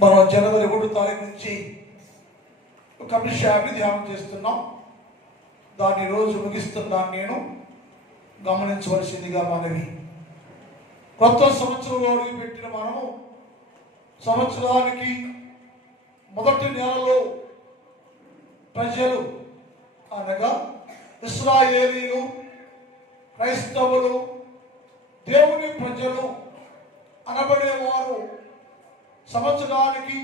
మనం జనవరి 1 నుంచి ఒక విషయాన్ని ధ్యానం చేస్తున్నాం. దాన్ని రోజు ముగిస్తున్నాను. నేను గమనించవలసిందిగా మనవి. కొత్త సంవత్సరంలో పెట్టిన మనము సంవత్సరానికి మొదటి నెలలో ప్రజలు అనగా ఇశ్రాయేలీలు, క్రైస్తవులు, దేవుని ప్రజలు అనబడేవారు సంవత్సరానికి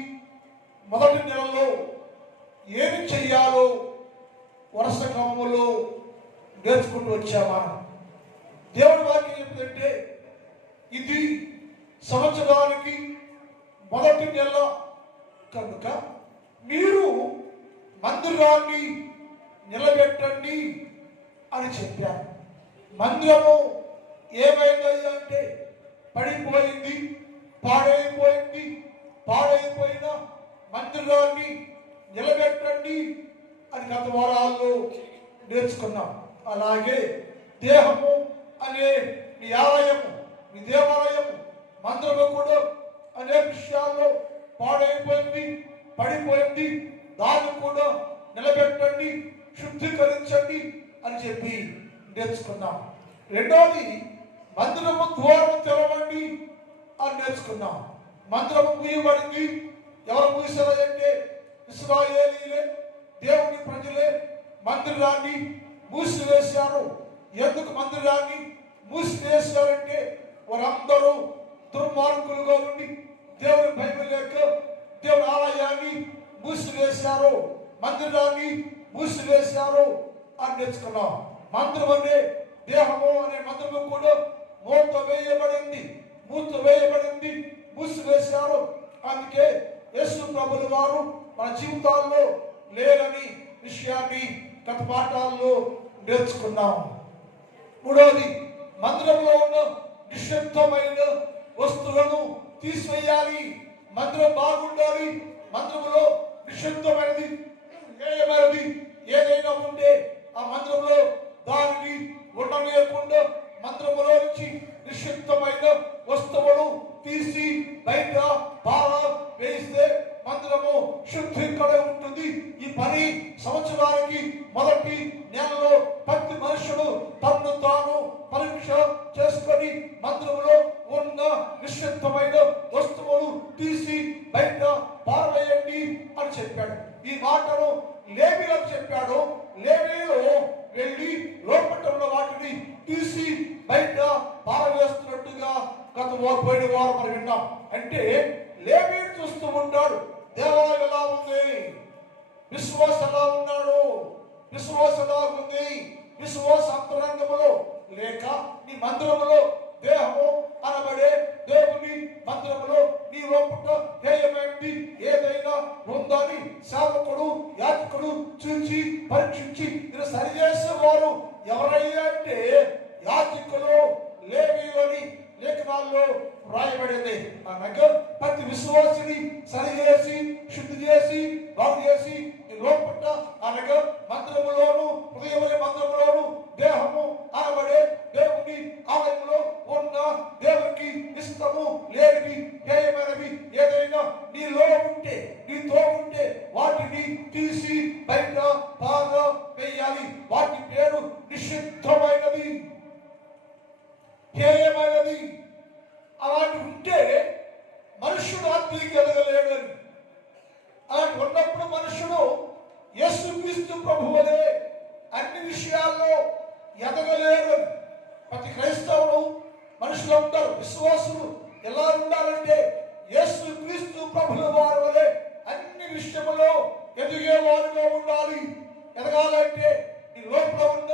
మొదటి నెలలో ఏమి చెయ్యాలో వరుస క్రమంలో నేర్చుకుంటూ వచ్చామా. దేవుడి వాక్యం ఏమిటంటే, ఇది సంవత్సరానికి మొదటి నెల కనుక మీరు మందిరాన్ని నిలబెట్టండి అని చెప్పారు. మందిరము ఏమైంది అంటే పడిపోయింది, పాడైపోయింది. పాడైపోయిన మందిరాన్ని నిలబెట్టండి అని గత వారాల్లో నేర్చుకున్నాం. అలాగే దేహము అనే మీ ఆలయము, మీ దేవాలయము, మందిరము కూడా అనేక విషయాల్లో పాడైపోయింది, పడిపోయింది. దాన్ని కూడా నిలబెట్టండి, శుద్ధీకరించండి అని చెప్పి నేర్చుకున్నాం. రెండోది, మందిరము ద్వారం తెరవండి అని నేర్చుకున్నాం. మందిరము మూయబడింది. ఎవరు మూసారంటే ఇశ్రాయేలీలే, దేవుని ప్రజలే మందిరాన్ని మూసివేశారు. ఎందుకు మందిరాన్ని మూసివేశారంటే వారందరూ దుర్మార్గులుగా ఉండి దేవుని భయం లేక దేవుని ఆలయాన్ని మూసివేశారు, మందిరాన్ని మూసివేశారు అని నేర్చుకున్నాం. మందిరం అనే దేహము అనే మందిరము కూడా మూత వేయబడింది, మూసివేశారు. అందుకే యేసు ప్రభుల వారు మన జీవితాల్లో లేరని విషయాన్ని గత పాఠాల్లో నేర్చుకున్నాం. మూడవది, మందిరంలో ఉన్న నిషిద్ధమైన వస్తువులను తీసివేయాలి. మందిరం బాగుండాలి. మందిరంలో నిషిద్ధమైనది ఏదైనా ఉంటే ఆ మందిరంలో దానిని ఉండలేకుండా మందిరంలో నుంచి నిషిద్ధమైన వస్తువులు తీసి బయట వేస్తే మందిరము శుద్ధీకరణ ఉంటుంది. ఈ పని సంవత్సరానికి మొదటి నెలలో ప్రతి మనుషుడు తనను తాను పరీక్ష చేసుకొని మందిరంలో ఉన్న నిషిద్ధమైన వస్తువులు తీసి బయట పారవేయండి అని చెప్పాడు. ఈ మాటను లేవీలకు చెప్పాడు. లేవీలు వెళ్ళి లోపల ఉన్న వాటిని తీసి బయట పారవేస్తున్నట్టుగా గత పోయిన వారు మనం విన్నాం. అంటే లేవీలు చూస్తూ ఉంటాడు, దేవాలయం ఎలా ఉంది, విశ్వాసం ఎలా ఉన్నాడు, విశ్వాసం ఎలా ఉంది, విశ్వాస అంతరంగములో లేక నీ మందిరములో దేహము అనబడే దేవుని మందిరములో నీ లోపల హేయమైనది ఏదైనా ఉందని సేవకుడు, యాజకుడు చూచి పరీక్షించి ఇది సరిచేసేవారు ఎవరయ్యా అంటే యాజకులు, లేవీయులని లేఖనాల్లో వ్రాయబడింది. అనగా ప్రతి విశ్వాసిని సరిచేసి శుద్ధి చేసి బాగు చేసి ఈ లోపల అనగా మందిరములోను, హృదయముల మందిరములోను దేహము అనబడే దేవుని ఆలయంలో ఉన్న దేవునికి ఇష్టము లేనివి హేయమైనవి ఏదైనా నీలో ఉంటే, నీతో ఉంటే వాటిని తీసి బయట బాగా వేయాలి. వాటి పేరు నిషిద్ధమైనది, హేయమైనది. అలాంటి ఉంటే మనుషుడు ఆత్మీయంగా ఎదగలేడని, అలాంటి ఉన్నప్పుడు మనుషుడు యేసుక్రీస్తు ప్రభువులే అన్ని విషయాల్లో ఎదగలేరు. ప్రతి క్రైస్తవుడు మనుషులు ఉంటారు, విశ్వాసులు ఎలా ఉండాలంటే యేసుక్రీస్తు ప్రభుల వారి వలె అన్ని విషయంలో ఎదిగేవారుగా ఉండాలి. ఎదగాలంటే ఈ లోపల ఉన్న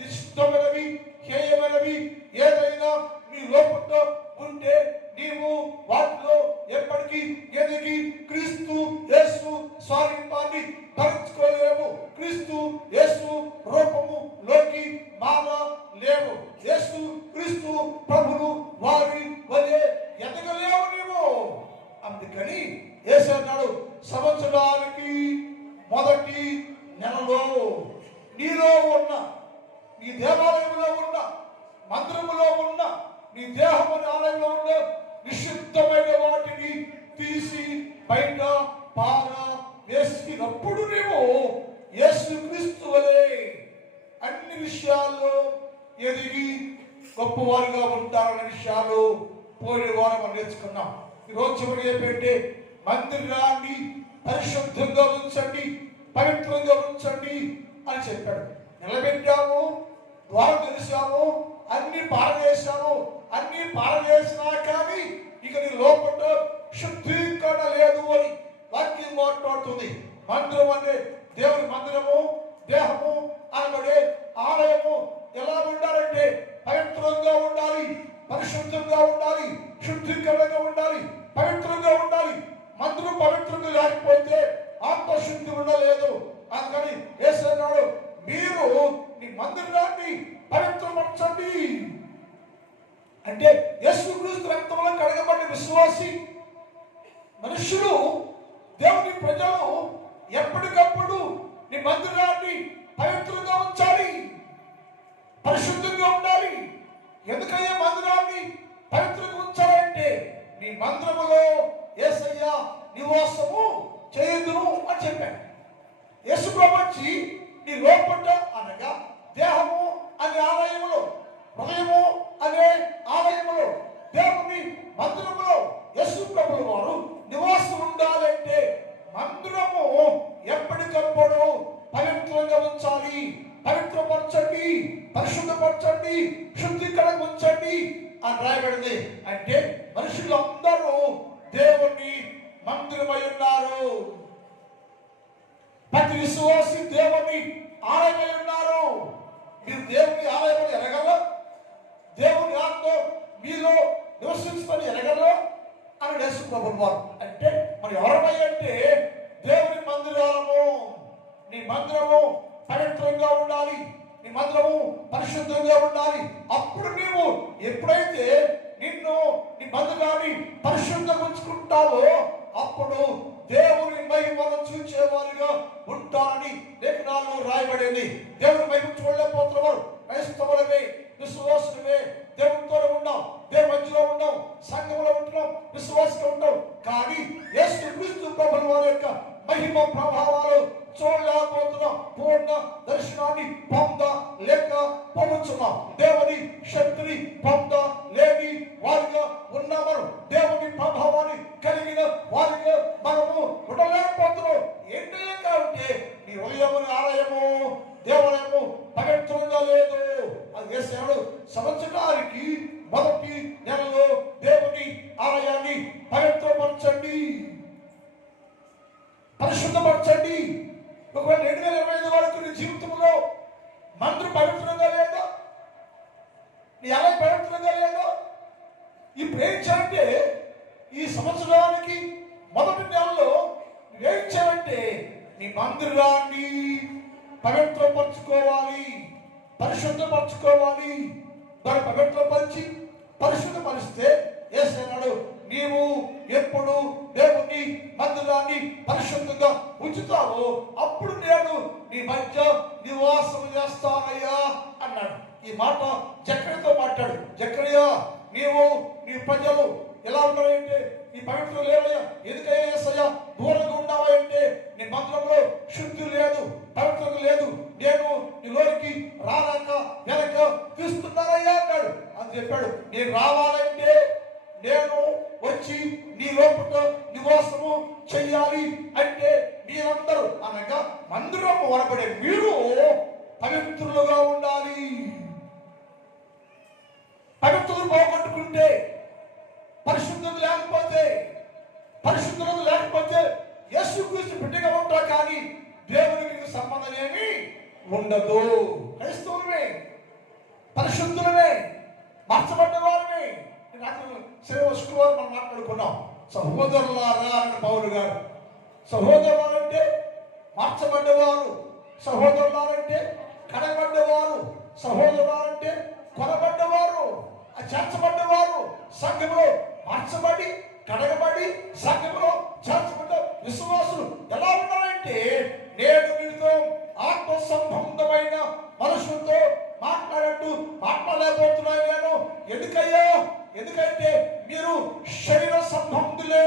నిషిద్ధమైనవి, హేయమైనవి ఏదైనా నీ లోపల ఉంటే నీవు వాటిలో ఎప్పటికీ ఎదిగి క్రీస్తు యేసు స్వరూపాన్ని ధరించుకోలేవు. క్రీస్తు యేసు రూపములోకి మారలేవు. యేసు క్రీస్తు ప్రభులు వారి వలె ఎదగలేవు నీవు. అందుకని యేసు అన్నాడు, సంవత్సరానికి మొదటి నెలలో నీలో ఉన్న, నీ దేవాలయంలో ఉన్న, మందిరములో ఉన్న, నీ దేహము ఆలయంలో ఉన్న నిషిద్ధమైన వాటిని తీసి బయట గొప్పవారుగా ఉంటారనే విషయాలు పోయిన వారం మనం నేర్చుకున్నాం. ఈరోజు చివరిగా ఏంటంటే మందిరాన్ని పరిశుద్ధంగా ఉంచండి, పవిత్రంగా ఉంచండి అని చెప్పాడు. నిలబెట్టాము, ద్వారం తెరిచాము, అన్ని పారవేశాము. అన్ని పారవేసినా కానీ ఇక నీ లోపల శుద్ధీకరణ లేదు అని వాక్యం మాట్లాడుతుంది. మందిరం అంటే దేవుని మందిరము, దేహము అనబడే ఆలయము ఎలా ఉండాలంటే పవిత్రంగా ఉండాలి, పరిశుద్ధంగా ఉండాలి, శుద్ధీకరణగా ఉండాలి, పవిత్రంగా ఉండాలి. మందిరం పవిత్రంగా లేకపోతే ఆత్మశుద్ధి ఉండలేదు. అందుకని యేసు అన్నాడు, మీరు నీ మందిరాన్ని పవిత్రపరచండి. అంటే యేసుక్రీస్తు రక్తంలో కడగబడిన విశ్వాసి మనుషులు, దేవుని ప్రజలు ఎప్పటికప్పుడు నీ మందిరాన్ని పవిత్రంగా ఉంచాలి, పరిశుద్ధంగా ఉండాలి. ఎందుకయ్యా మందిరాన్ని పవిత్రంగా ఉంచాలంటే నీ మందిరములో యేసయ్య నివాసము చేయదును అని చెప్పాడు. యేసు ప్రభువు నీ లోపల అనగా దేహము అనే ఆలయములో, హృదయము అనే ఆలయములో, దేవుని మందిరములో యేసు ప్రభువు వారు నివాసం ఉండాలంటే మందిరము ఎప్పటికప్పుడు పవిత్రంగా ఉంచాలి. పవిత్రపరచండి, పరిశుద్ధపరచండి, శుద్ధీకరణ ఉంచండి అని రాయబడింది. అంటే మనుషులందరూ దేవుని మందిరమై ఉన్నారు. ప్రతి విశ్వాసి దేవుని ఆలయమై ఉన్నారు. మీరు దేవుని ఆలయం ఎరగల, దేవుని ఆత్మ మీలో నివసిస్తుందని ఎరగల అని యేసు ప్రభువు వారు. అంటే మరి ఎవరమై అంటే దేవుని మందిరాలము. నీ మందిరము పవిత్రంగా ఉండాలి, నీ మందిరము పరిశుద్ధంగా ఉండాలి. అప్పుడు నీవు ఎప్పుడైతే నిన్ను నీ మందిరాన్ని పరిశుద్ధంగా ఉంచుకుంటావో అప్పుడు దేవుని మహిమను చూచేవారుగా ఉంటారని లేఖనాల్లో రాయబడింది. దేవుని మహిమ చూడలేకపోతున్నారు. క్రైస్తవులమే, విశ్వాసులమే, దేవునితో ఉన్నాం, దేవుని మధ్యలో ఉన్నాం, సంఘంలో ఉంటున్నాం, విశ్వాసంగా ఉంటాం. కానీ యేసుక్రీస్తు ప్రభువు వారి యొక్క మహిమ ప్రభావాలు చూడలేకపోతున్నాం. పూర్ణ దర్శనాన్ని పొందలేకపోతున్నాం. దేవుని శక్తిని పొందలేని వారిగా ఉన్నాము. దేవుని ప్రభావాన్ని కలిగిన వారిగా మనము ఉండలేకపోతున్నాం. ఏంటి కాబట్టి నీ హృదయముని ఆలయము, దేవాలయము పవిత్రంగా లేదు. అది చేశాడు. సంవత్సరానికి మొదటి నెలలో దేవుని ఆలయాన్ని పవిత్రపరచండి, పరిశుద్ధపరచండి. ఒకవేళ 2025 వరకు నీ జీవితంలో మందిరం పవిత్రంగా లేదా, నీ ఆలయం పవిత్రంగా లేదా, ఇప్పుడు ఏం చేయాలంటే ఈ సంవత్సరానికి మొదటి నెలలో ఏం చేయాలంటే నీ మందిరాన్ని పవిత్రపరచుకోవాలి, పరిశుద్ధపరచుకోవాలి. దాన్ని పవిత్రపరిచి పరిశుద్ధపరిస్తే యేసయ్యన్నాడు, నీవు ఎప్పుడు దేవుని మందిరాన్ని పరిశుద్ధంగా ఉంచుతావో అప్పుడు నేను నీ మధ్య నివాసం చేస్తానయ్యా అన్నాడు. ఈ మాట జకర్యాతో మాట్లాడు. జకర్యా, నీవు నీ ప్రజలు ఎలా ఉన్నారంటే నీ పవిత్రం లేవయ్యా. ఎందుకయ్యా యేసయ్యా దూరంగా ఉన్నావా అంటే నీ మందిరంలో శుద్ధి లేదు, పవిత్రం లేదు, నేను నీలోనికి రాలేక వెనక తీస్తున్నానయ్యా అన్నాడు. అని చెప్పాడు. నేను రావాలంటే నేను వచ్చి నీ లోపల నివాసము చెయ్యాలి అంటే మీరందరూ అనగా మందిరము వనబడే మీరు పవిత్రులుగా ఉండాలి. పవిత్రులు పోగొట్టుకుంటే, పరిశుద్ధత లేకపోతే యేసుక్రీస్తు బిడ్డగా ఉంటా కానీ దేవునికి సంబంధం ఏమి ఉండదు. క్రైస్తవులమే, పరిశుద్ధులమే, మార్చబడ్డ వారమే. శుక్రవారం మనం మాట్లాడుకున్నాం. సహోదరులారా అన్న పౌలు గారు. సహోదరులారంటే మార్చబడ్డవారు, సహోదరులారంటే కడగబడ్డవారు, సహోదరులారంటే కొనబడ్డవారు, చేర్చబడ్డవారు. సంఘంలో మార్చబడి, కడగబడి, సంఘంలో చేర్చబడ్డ విశ్వాసులు ఎలా ఉన్నారంటే నేను మీతో ఆత్మ సంబంధమైన మనుషులతో మాట్లాడలేకపోతున్నాను నేను. ఎందుకంటే మీరు శరీర సంబంధులే,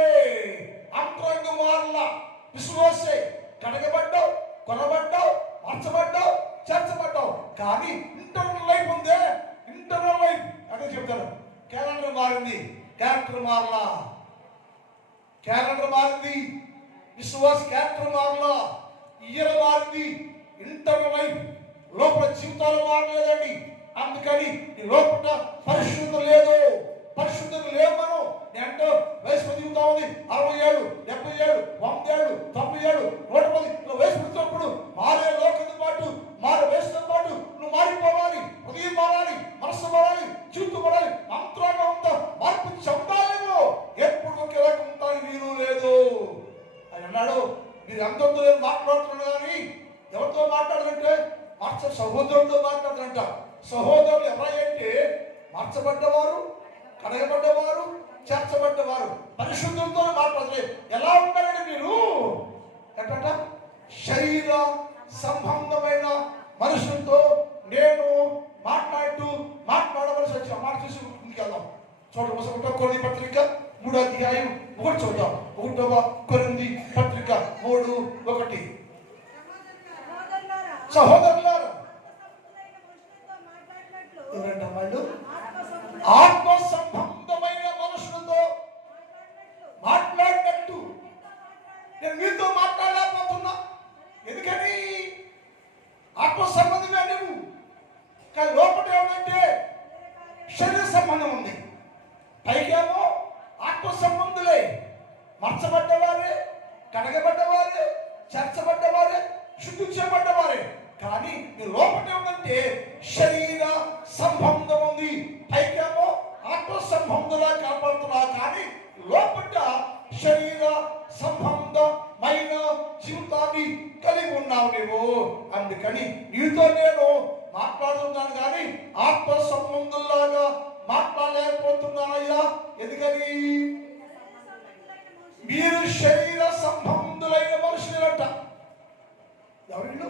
అంతరంగమార్ల విశ్వాసే. కడగబడ్డావు, కొనబడ్డావు, మార్చబడ్డావు, చేర్చబడ్డావు. కానీ ఇంటర్నల్ లైఫ్ ఉందే, ఇంటర్నల్ లైఫ్ అది మారింది, విశ్వాస క్యారెక్టర్ మారలా, ఇయర్ మారింది, ఇంటర్నల్ లైఫ్ లోపల జీవితాలు మారలేదండి. అందుకని ఈ లోపల పరిశుద్ధత లేదు, పరిశుద్ధత లేవు. మనం అంటే వయసు పెరుగుతా ఉంది, 60 ఏళ్ళు, 70 ఏళ్ళు, 100 ఏళ్ళు, 90 ఏళ్ళు, 110 వయసు పెడుతున్నప్పుడు మారే లోకంతో పాటు మారే వయసుతో పాటు నువ్వు మారిపోవాలి. హృదయం మారాలి, మనస్సు మారాలి, జీవితం మారాలి, మంత్రంగా ఉంటా మార్పు చెందాలేమో. ఎప్పుడు ఒకేలాగా ఉంటానికి వీలు లేదు అని అన్నాడు. మీరు అందరితో మాట్లాడుతున్నారు కానీ ఎవరితో మాట్లాడాలంటే సహోదరులతో మాట్లాడాలంట. సహోదరులు ఎవరంటే మార్చబడ్డవారు, కడగబడ్డవారు, చేర్చబడ్డవారు, పరిశుద్ధులతో మాట్లాడలేదు. ఎలా ఉంటారండి మీరు? ఎట్ట శరీర సంబంధమైన మనుషులతో నేను మాట్లాడవలసి వచ్చి మాట చూసి ముందుకెళ్దాం. చూడండి, 1 కొరింథీ పత్రిక 3వ అధ్యాయం 1 చూద్దాం. 1వ కొరింథీ పత్రిక 3:1. సహోదరులారా, ఆత్మ సంబంధమైన మనుషులతో మాట్లాడినట్టు నేను మీతో మాట్లాడలేకపోతున్నా. ఎందుకని? ఆత్మ సంబంధమే నువ్వు, కానీ లోపల ఏమంటే శరీర సంబంధం ఉంది. పైకేమో ఆత్మ సంబంధులే, మార్చబడ్డవారే, కడగబడ్డవారే, చేర్చబడ్డవారే, శుద్ధి చేయబడ్డవారే. కానీ ఈ లోపల ఏమంటే శరీర సంబంధం ఉంది. పైకేమో ఆత్మ సంబంధంలా కనపడుతున్నా, కానీ లోపల శరీర సంబంధమైన జీవితాన్ని కలిగి ఉన్నావు నీవు. అందుకని నీతో నేను మాట్లాడుతున్నాను కానీ ఆత్మ సంబంధంలాగా మాట్లాడలేకపోతున్నానయ్యా. ఎందుకని? మీరు శరీర సంబంధులైన మనుషులంట. ఎవరిళ్ళు?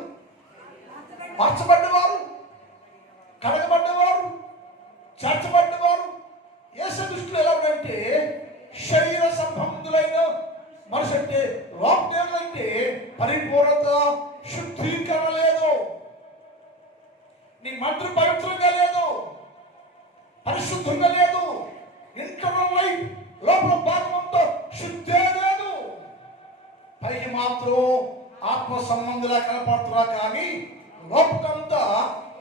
మార్చబడ్డవారు, కడగబడ్డవారు, చేర్చబడ్డవారు. యేసు దృష్టిలో ఎలా ఉందంటే శరీర సంబంధులైన మనిషి అంటే లోపలేదంటే పరిపూర్ణత, శుద్ధీకరణ లేదు. నీ మంత్రి పవిత్రంగా లేదు, పరిశుద్ధంగా లేదు. ఇంటర్నల్ లైఫ్ లోపల భాగంతో శుద్ధే లేదు. పైకి మాత్రం ఆత్మ సంబంధులా కనపడుతున్నా, కానీ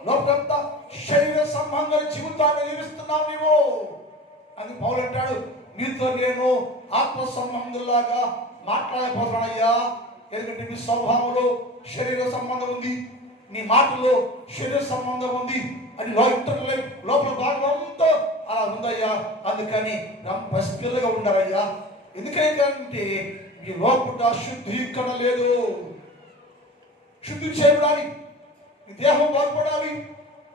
లోపలంతా శరీర సంబంధమైన జీవితాన్ని జీవిస్తున్నావు నీవు. అని పౌలు అంటాడు, మీతో నేను ఆత్మ సంబంధులాగా మాట్లాడకపోతున్నానయ్యా. ఎందుకంటే మీ స్వభావంలో శరీర సంబంధం ఉంది, నీ మాటలో శరీర సంబంధం ఉంది. అని లోపల భాగంతో అలా ఉందయ్యా. అందుకని పసిపిల్లగా ఉండాలయ్యా. ఎందుకంటే మీ లోపల శుద్ధీకరణ లేదు. శుద్ధి చేయబడాలి, నీ దేహం బాగుపడాలి,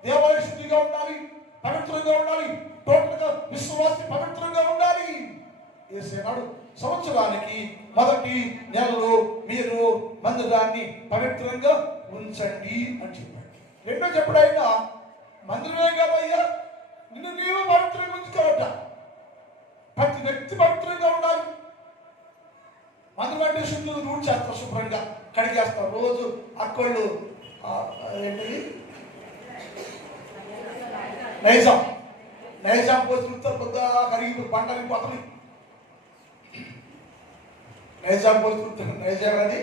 దేవాలయ శుద్ధిగా ఉండాలి, పవిత్రంగా ఉండాలి, టోటల్గా విశ్వాసి పవిత్రంగా ఉండాలి. యేసయ్యనాడు సంవత్సరానికి మొదటి నెలలో మీరు మందిరాన్ని పవిత్రంగా ఉంచండి అని చెప్పాడు. రెండో చెప్పాడు ఆయన, మందిరమే కాదయ్యా, నిన్ను నీవు పవిత్రంగా ఉంచుకోవట. ప్రతి వ్యక్తి పవిత్రంగా ఉండాలి. మందిరం అంటే శుద్ధులు రూఢి చేస్తారు, శుభ్రంగా కడిగేస్తారు. రోజు అక్కళ్ళు ఏంటి నైజాం పోసి ఉత్తర పొద్దు కరిగి పంటలిపోతుంది. నైజాం పోసి నైజాం అది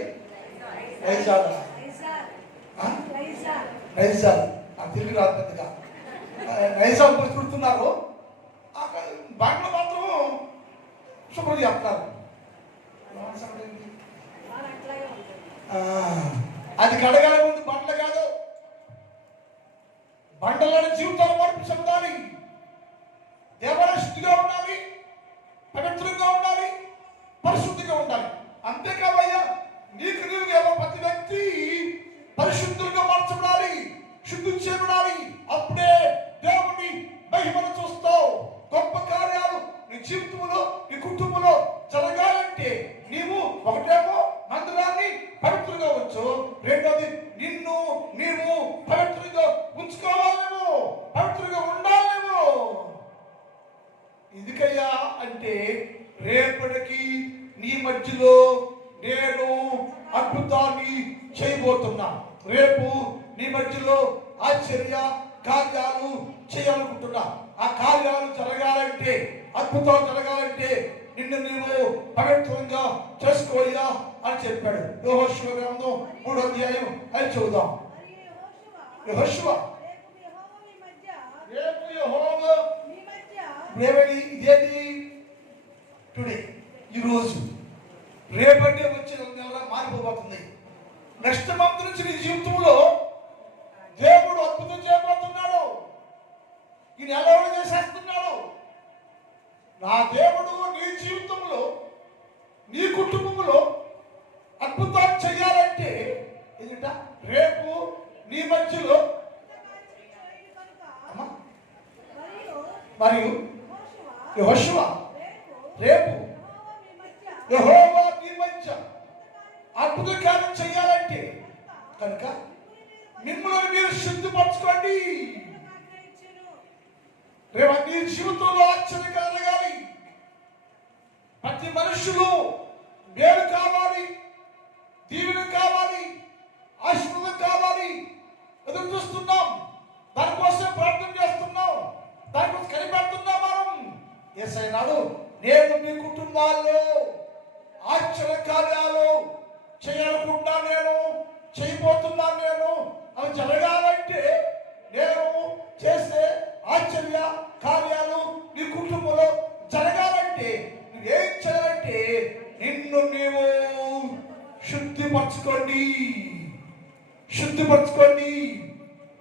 నైజాం తిరిగి రాదు పెద్దగా. నైజాం పోసి కుడుతున్నారు, బండ్లు మాత్రం శుభ్రం చేస్తున్నారు. అది కడగాల ముందు బండ్లు కాదు, బండలని జీవితాలు మార్పు చెందాలి, దేవాలయ శుద్ధిగా ఉండాలి, పవిత్రంగా ఉండాలి, పరిశుద్ధిగా ఉండాలి. అంతేకాదయ్యా, నీకు నీవుగా ప్రతి వ్యక్తి పరిశుద్ధులుగా మార్చబడాలి, శుద్ధి చేయబడాలి. అప్పుడే దేవుని మహిమను చూస్తావు. గొప్ప కార్యాలు నీ జీవితంలో, నీ కుటుంబంలో జరగాలంటే నీవు ఒకటేమో మందిరాన్ని పవిత్రంగా ఉంచు, రెండోది నిన్ను నీవు పవిత్రంగా ఉంచుకోవాలేమో, పవిత్రంగా ఉండాలేమో. ఎందుకయ్యా అంటే రేపటికి నీ మధ్యలో నేను అద్భుతాన్ని చేయబోతున్నా. రేపు నీ మధ్యలో ఆశ్చర్య కార్యాలు చేయాలనుకుంటున్నా. ఆ కార్యాలు జరగాలంటే, అద్భుతాలు జరగాలంటే నిన్ను నీవు పవిత్రంగా చేసుకోయ్యా అని చెప్పాడు. యెహోషువ గ్రంథం 3వ అధ్యాయం 5 చదువుదాం. యెహోషువ రేపు యెహోవా ఇదేది టుడే, ఈరోజు, రేపటి వచ్చిన నెల మారిపోబోతుంది. నెక్స్ట్ మంత్ నుంచి నీ జీవితంలో దేవుడు అద్భుతం చేయబోతున్నాడు. ఈ నెల చేసేస్తున్నాడు. నా దేవుడు నీ జీవితంలో, నీ కుటుంబంలో అద్భుతాలు చేయాలంటే ఏంట, రేపు నీ మధ్యలో మరియు యెహోషువ రేపు యెహోవా మీ మధ్య అద్భుత కార్యం చేయాలంటే కనుక మిమ్మల్ని మీరు శుద్ధిపరచుకోండి. రేపు నీ జీవితంలో ఆశ్చర్యం కలగాలి. ప్రతి మనుషులు మేలు కావాలి, దీవెన కావాలి, ఆశీర్వాదం కావాలి. ఎదురు చూస్తున్నాం, దానికోసం ప్రార్థన చేస్తున్నాం, దానికోసం కనిపెడుతున్నాం. మనం యేసయ్య నాడు, నేను మీ కుటుంబాల్లో ఆశ్చర్య కార్యాలు చేయాలనుకుంటున్నాను, నేను చేయబోతున్నాను. నేను అవి జరగాలంటే, నేను చేసే ఆశ్చర్య కార్యాలు నీ కుటుంబంలో జరగాలంటే నువ్వేం చేయాలంటే, నిన్ను నీవు శుద్ధిపరచుకోండి,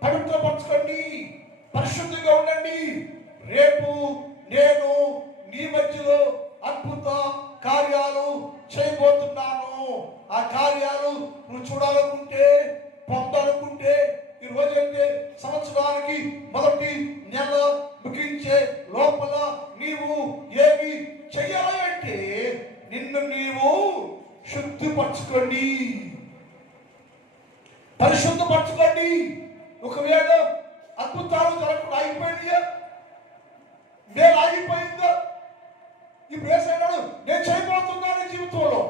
పవిత్రపరచుకోండి, పరిశుద్ధంగా ఉండండి. రేపు నేను నీ మధ్యలో అద్భుత కార్యాలు చేయబోతున్నాను. ఆ కార్యాలు నువ్వు చూడాలనుకుంటే, పొందాలనుకుంటే, ఈ రోజైతే సంవత్సరానికి మొదటి నెల ముగించే లోపల నీవు ఏమి చేయాలంటే, నిన్ను నీవు శుద్ధిపరచుకోండి, పరిశుద్ధపరచుకోండి. ఒకవేళ అద్భుతాలు జరగకుండా ఆగిపోయిందా, నేను ఆగిపోయిందా? ఇప్పుడు వేసాడు, నేను చేయబోతున్నాను జీవితంలో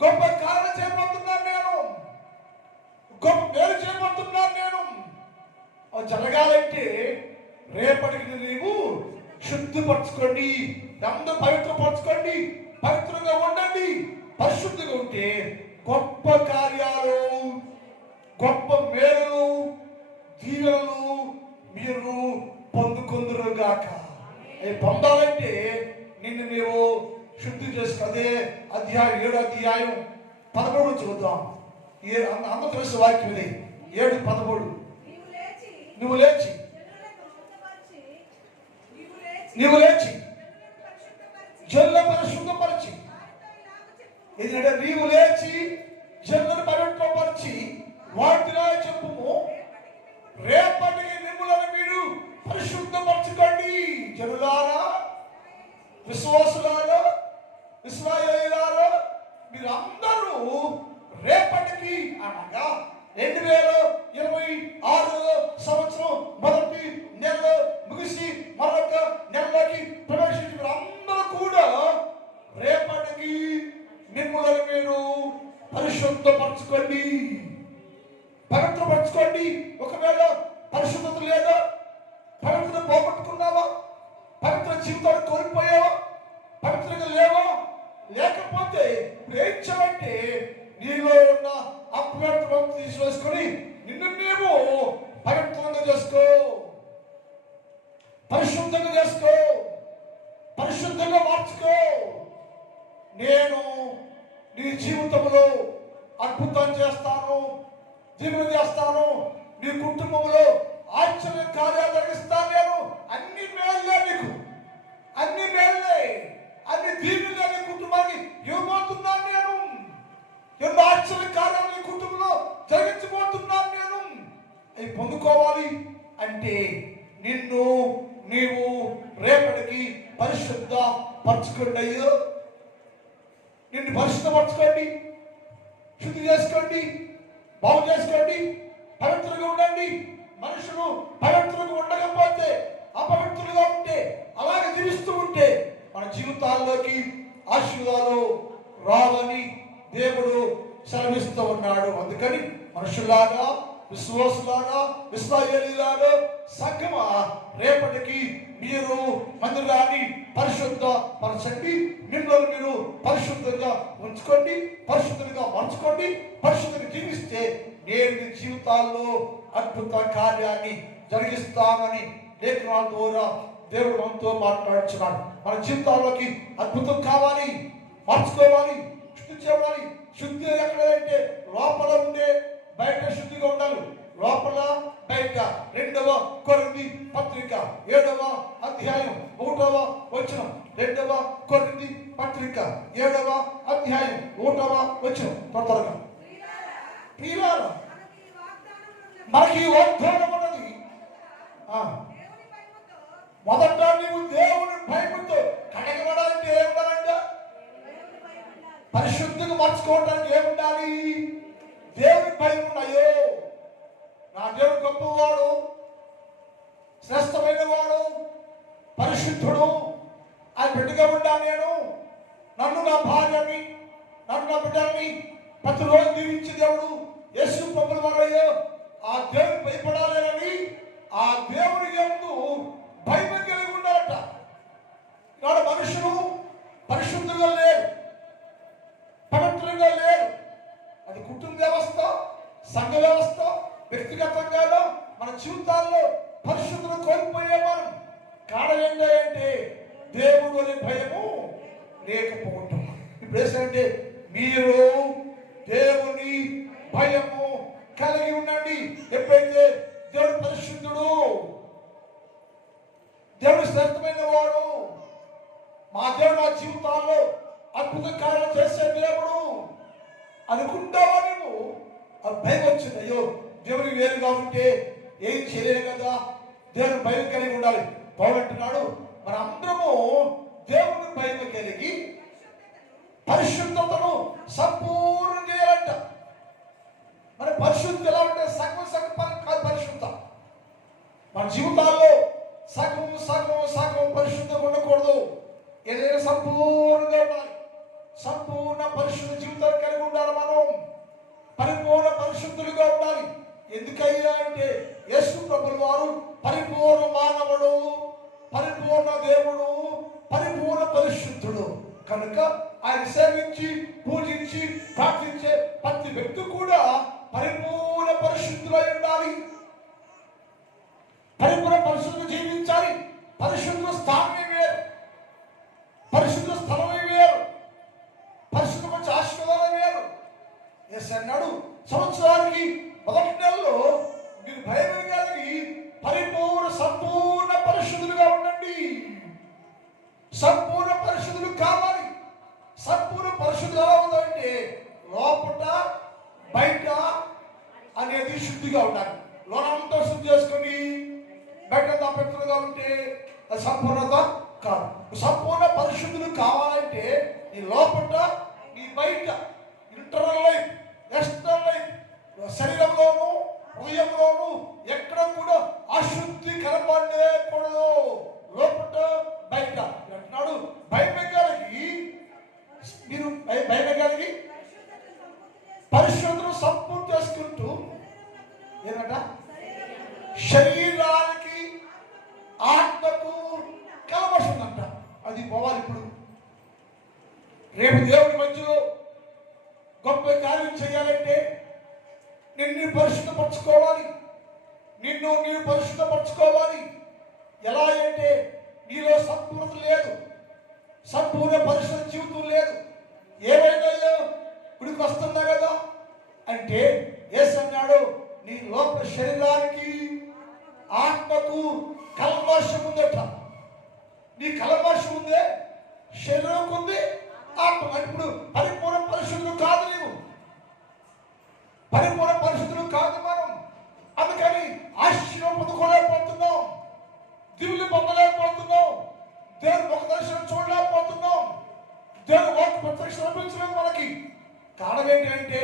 గొప్ప కార్యం చేయబోతున్నాను, నేను గొప్ప మేలు చేయబోతున్నాను. నేను అవి జరగాలంటే రేపటికి నీవు శుద్ధిపరచుకోండి, అందరూ పవిత్రపరచుకోండి, పవిత్రంగా ఉండండి. పరిశుద్ధిగా ఉంటే గొప్ప కార్యాలు, గొప్ప మేలు, దీవెనలు మీరు పొందుకుందురుగాక. అవి పొందాలంటే నిన్ను నీవు శుద్ధి చేసుకో. అదే అధ్యాయం 7వ అధ్యాయం 13 చూద్దాం. అందరూ తెలిసిన వాక్యం ఇది. 7:13 నువ్వు లేచి జనులను పరిశుద్ధపరిచి, ఎందుకంటే నీవు లేచి జనులను పవిత్రపరిచి వాటిలా చెప్పుము, రేపటికి మిమ్మల్ని మీరు పరిశుద్ధపరచుకోండి. జనులారా, విశ్వాసులారా, ఇశ్రాయేలీయులారా, మీరు అందరూ రేపటికి అనగా 2026 సంవత్సరం మొదటి నెల ముగిసి మరొక నెలలోకి ప్రవేశించిన అందరూ కూడా రేపటికి మిమ్మల్ని మీరు పరిశుద్ధపరచుకోండి, పవిత్రపరచుకోండి. ఒకవేళ పరిశుద్ధత లేదా, పవిత్రత పోగొట్టుకున్నావా, పవిత్ర జీవితాన్ని కోల్పోయావా, పవిత్రంగా లేవా, లేకపోతే ఏం చేయాలంటే నీలో ఉన్న అపవిత్రం తీసివేసుకొని నిన్ను నీవు పవిత్రంగా చేసుకో, పరిశుద్ధంగా చేసుకో, పరిశుద్ధంగా మార్చుకో. నేను నీ జీవితంలో అద్భుతం చేస్తాను, దీవెన చేస్తాను, నీ కుటుంబంలో ఆశ్చర్య కార్యాలు జరిగిస్తాను. నేను అన్ని మేళ్ళే, నీకు అన్ని మేళ్ళే, అన్ని దీవెనలే నీ కుటుంబానికి ఇవ్వబోతున్నాను. నేను ఎన్నో ఆశ్చర్య కార్యాలు నీ కుటుంబంలో జరిగించబోతున్నాను. నేను అవి పొందుకోవాలి అంటే నిన్ను నీవు రేపటికి పరిశుద్ధ పరచుకోండి. అయ్యో, నిన్ను పరిశుద్ధపరచుకోండి, శుద్ధి చేసుకోండి, బాగు చేసుకోండి, పవిత్రంగా ఉండండి. మనుషులు పవిత్రంగా ఉండకపోతే, అపవిత్రులుగా ఉంటే, అలాగే జీవిస్తూ ఉంటే మన జీవితాల్లోకి ఆశీర్వాదాలు రావని దేవుడు సెలవిస్తూ ఉన్నాడు. అందుకని మనుషులాగా, విశ్వాసులాగా, ఇశ్రాయేలీయులాగా సంఘమా, రేపటికి మీరు మందిరాన్ని పరిశుద్ధ పరచండి, మిమ్మల్ని మీరు పరిశుద్ధంగా ఉంచుకోండి, పరిశుద్ధంగా మార్చుకోండి, పరిశుద్ధంగా జీవిస్తే నేను మీ జీవితాల్లో అద్భుత కార్యాన్ని జరిగిస్తానని లేఖనాల ద్వారా దేవుడు మనతో మాట్లాడుచున్నాడు. మన జీవితాల్లోకి అద్భుతం కావాలి, మార్చుకోవాలి, శుద్ధి చేయాలి. శుద్ధి ఎక్కడంటే లోపల ఉండే బయట శుద్ధిగా ఉండాలి. లోపల బయట. 2వ కొరింథీ పత్రిక 7వ అధ్యాయం 1వ వచనం. 2వ కొరింథీ పత్రిక 7వ అధ్యాయం 1వ వచనం. త్వరగా ప్రియులారా, మనకి వాగ్దానం ఉన్నది. మొదట నీవు దేవుని భయముతో కడగబడాలంటే ఏముండాలంట? పరిశుద్ధిగా మార్చుకోవడానికి ఏముండాలి? దేవుని భయం ఉన్నాయో. నా దేవుడు గొప్పవాడు, శ్రేష్టమైన వాడు, పరిశుద్ధుడు, ఆయన బిడ్డగా ఉంటా. నేను నన్ను, నా భార్యని, నన్ను, నా బిడ్డని ప్రతిరోజు దీవించి దేవుడు యేసు ప్రభువు వారయ్యో ఆ దేవుని భయపడాలని, ఆ దేవుని యందు భయం కలిగి ఉండాలట. నాడు మనుషులు పరిశుద్ధంగా లేరు, పవిత్రంగా లేరు. అది కుటుంబ వ్యవస్థ, సంఘ వ్యవస్థ, వ్యక్తిగతంగా మన జీవితాల్లో పరిశుద్ధులు కోల్పోయే మనం. కారణం ఏంటంటే దేవుడు అనే భయము లేకపోవటం. ఇప్పుడు ఏంటంటే మీరు దేవుని భయము కలిగి ఉండండి. ఎప్పుడైతే దేవుడు పరిశుద్ధుడు, దేవుడు శ్రేష్టమైన వాడు, మా దేవుడు మా జీవితాల్లో అద్భుత కార్యాలు చేసే దేవుడు అనుకుంటావా నువ్వు? ఆ భయం వచ్చింది. అయ్యో దేవుడికి వేరుగా ఉంటే ఏం చేయలేను కదా. దేవుని భయం కలిగి ఉండాలి. పౌలు అంటున్నాడు, మన అందరము దేవుని భయం కలిగి పరిశుద్ధతను సంపూర్ణం చేయాలంట. మరి పరిశుద్ధి ఎలా ఉంటే సగం కాదు పరిశుద్ధ. మన జీవితాల్లో సగం పరిశుద్ధంగా ఉండకూడదు. ఏదైనా సంపూర్ణంగా ఉండాలి. సంపూర్ణ పరిశుద్ధ జీవితాన్ని కలిగి ఉండాలి. మనం పరిపూర్ణ పరిశుద్ధులుగా ఉండాలి. ఎందుకయ్యా అంటే యేసు ప్రభువు వారు పరిపూర్ణ మానవుడు, పరిపూర్ణ దేవుడు, పరిపూర్ణ పరిశుద్ధుడు. కనుక ఆయన సేవించి పూజించి ప్రార్థించే ప్రతి వ్యక్తి కూడా పరిపూర్ణ పరిశుద్ధులై ఉండాలి. పరిపూర్ణ పరిశుద్ధులు జీవించాలి. పరిశుద్ధ స్థానమే వేరు, పరిశుద్ధ స్థలమే వేరు, పరిశుద్ధ మంచి ఆశీర్వాదం వేరు. యేసు అన్నాడు, సంవత్సరానికి మొదటి నెలలో మీరు భయం కలిగి పరిపూర్ణ సంపూర్ణ పరిశుద్ధులుగా ఉండండి. సంపూర్ణ పరిశుద్ధులు కావాలి. సంపూర్ణ పరిశుద్ధులు ఎలా ఉందంటే లోపల బయట అనేది శుద్ధిగా ఉండాలి. లోనంతా శుద్ధి చేసుకొని బయట అపవిత్రంగా ఉంటే అది సంపూర్ణత కాదు. సంపూర్ణ పరిశుద్ధులు కావాలంటే నీ లోపల, నీ బయట, ఇంటర్నల్ లైఫ్, ఎక్స్టర్నల్ లైఫ్, శరీరంలోను హృదయంలోను ఎక్కడ కూడా అశుద్ధి కనపడకూడదు. లోపల బయట అంటున్నాడు. భయం కలిగి మీరు భయం కలిగి పరిశుద్ధులు సంపూర్తి చేసుకుంటూ ఏమంట శరీరానికి ఆత్మకు కలవస్తుందంట. అది పోవాలి. ఇప్పుడు రేపు దేవుడి మధ్యలో గొప్ప కార్యం చేయాలంటే నిన్ను పరిశుద్ధపరచుకోవాలి. నిన్ను పరిశుద్ధపరచుకోవాలి. ఎలా అంటే నీలో సంపూర్ణత లేదు, సంపూర్ణ పరిశుద్ధ జీవితం లేదు. ఏమైనా ఇప్పటికి వస్తుందా కదా అంటే యేసు అన్నాడు, నీ లోపల శరీరానికి ఆత్మకు కల్మషం ఉందట. నీ కల్మషం ఉందే, శరీరం ఉంది, ఆత్మ. ఇప్పుడు పరిపూర్ణ పరిశుద్ధులు కాదు, నీవు పరిపూర్ణ పరిశుద్ధులు కాదు మనం. అందుకని ఆశీర్వాదం పొందుకోలేకపోతున్నాం, దివులు పొందలేకపోతున్నాం, దేవుని ముఖ దర్శనం చూడలేకపోతున్నాం, దేవుని వాక్ ప్రత్యక్ష లభించలేదు మనకి. కారణం ఏంటంటే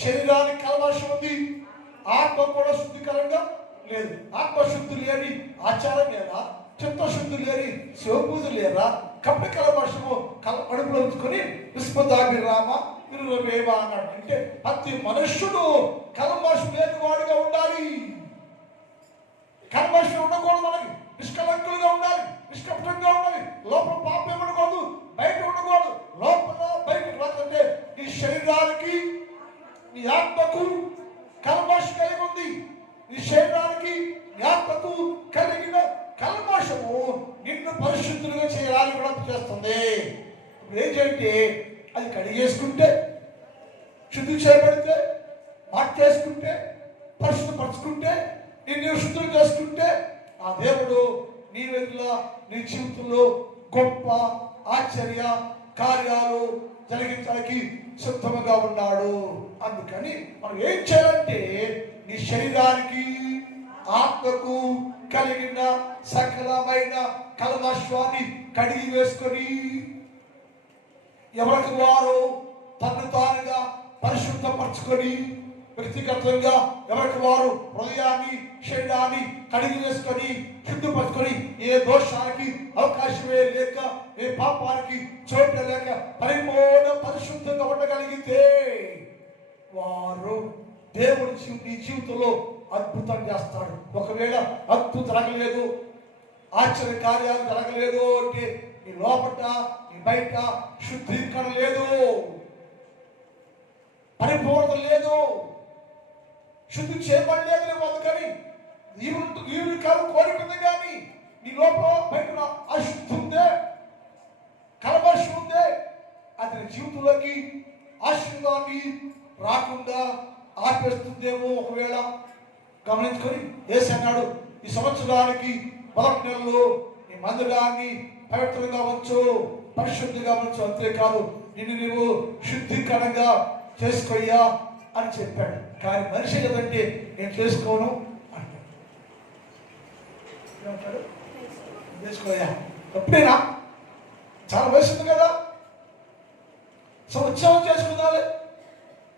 శరీరానికి కల్మషం ఉంది, ఆత్మ కూడా శుద్ధికరంగా లేదు. ఆత్మశుద్ధి లేని ఆచారం లేదా, చిత్తశుద్ధి లేని శివపూజ లేదా, కపట కల్మషము కడుపులో ఉంచుకొని విస్మదాభిరామ విరువేమ అన్నాడు. అంటే ప్రతి మనుష్యుడు కల్మషం లేని వాడిగా ఉండాలి. కల్మషం ఉండకూడదు మనకి. నిష్కలంకులుగా ఉండాలి, నిష్కపటంగా ఉండాలి. లోపల పాపం ఉండకూడదు, బయట ఉండకూడదు. లోపల బయట రాకంటే నీ శరీరానికి నీ ఆత్మకు కల్మషం కలిగి ఉంది. నీ శరీరానికి నీ ఆత్మకు కలిగిన కల్మషము నిన్ను పరిశుద్ధులుగా చేయాలని కూడా చేస్తుంది. ఇప్పుడు ఏం చేయంటే అది కడిగేసుకుంటే, శుద్ధి చేయబడితే, మార్చేసుకుంటే, పరిశుద్ధపరచుకుంటే, నిన్ను శుద్ధులు చేసుకుంటే ఆ దేవుడు నీ వెనుక నీ జీవితంలో గొప్ప ఆశ్చర్య కార్యాలు జరిగించడానికి సిద్ధంగా ఉన్నాడు. అందుకని మనం ఏం చేయాలంటే నీ శరీరానికి ఆత్మకు కలిగిన సకలమైన కల్మషాన్ని కడిగి వేసుకొని ఎవరికి వారు తను తానుగా పరిశుద్ధపరచుకొని వ్యక్తిగతంగా ఎవరికి వారు హృదయాన్ని శరీరాన్ని కడిగి వేసుకొని శుద్ధిపరచుకొని ఏ దోషానికి అవకాశమే లేక, ఏ పాపానికి చోటు లేక పరిపూర్ణ పరిశుద్ధంగా ఉండగలిగితే వారు దేవుడి నీ జీవితంలో అద్భుతం చేస్తాడు. ఒకవేళ అద్భుతం జరగలేదు, ఆశ్చర్య కార్యాలు జరగలేదు అంటే నీ లోపట నీ బయట శుద్ధీకరణ లేదు, పరిపూర్ణత లేదు, శుద్ధి చేయబడలేదు. అందుకని ఈవిని కాదు కోరికుంది, కానీ నీ లోపల బయట అశుద్ధి ఉందే, కల్మషం ఉందే, అది నీ జీవితంలోకి ఆశీర్వాదాన్ని రాకుండా ఆపేస్తుందేమో. ఒకవేళ గమనించుకొని యేసు అన్నాడు, ఈ సంవత్సరానికి మొదటి నెలలో నీ మందిరాన్ని పవిత్రంగా ఉంచు, పరిశుద్ధిగా ఉంచు, అంతేకాదు నిన్ను నీవు శుద్ధీకరణంగా చేసుకోయ్యా అని చెప్పాడు. కానీ మనిషి కదంటే నేను చేసుకోను అంటాడు. చేసుకోయా ఎప్పుడైనా చాలా వయసు ఉంది కదా, సో ఉత్సవం చేసుకుందాలి,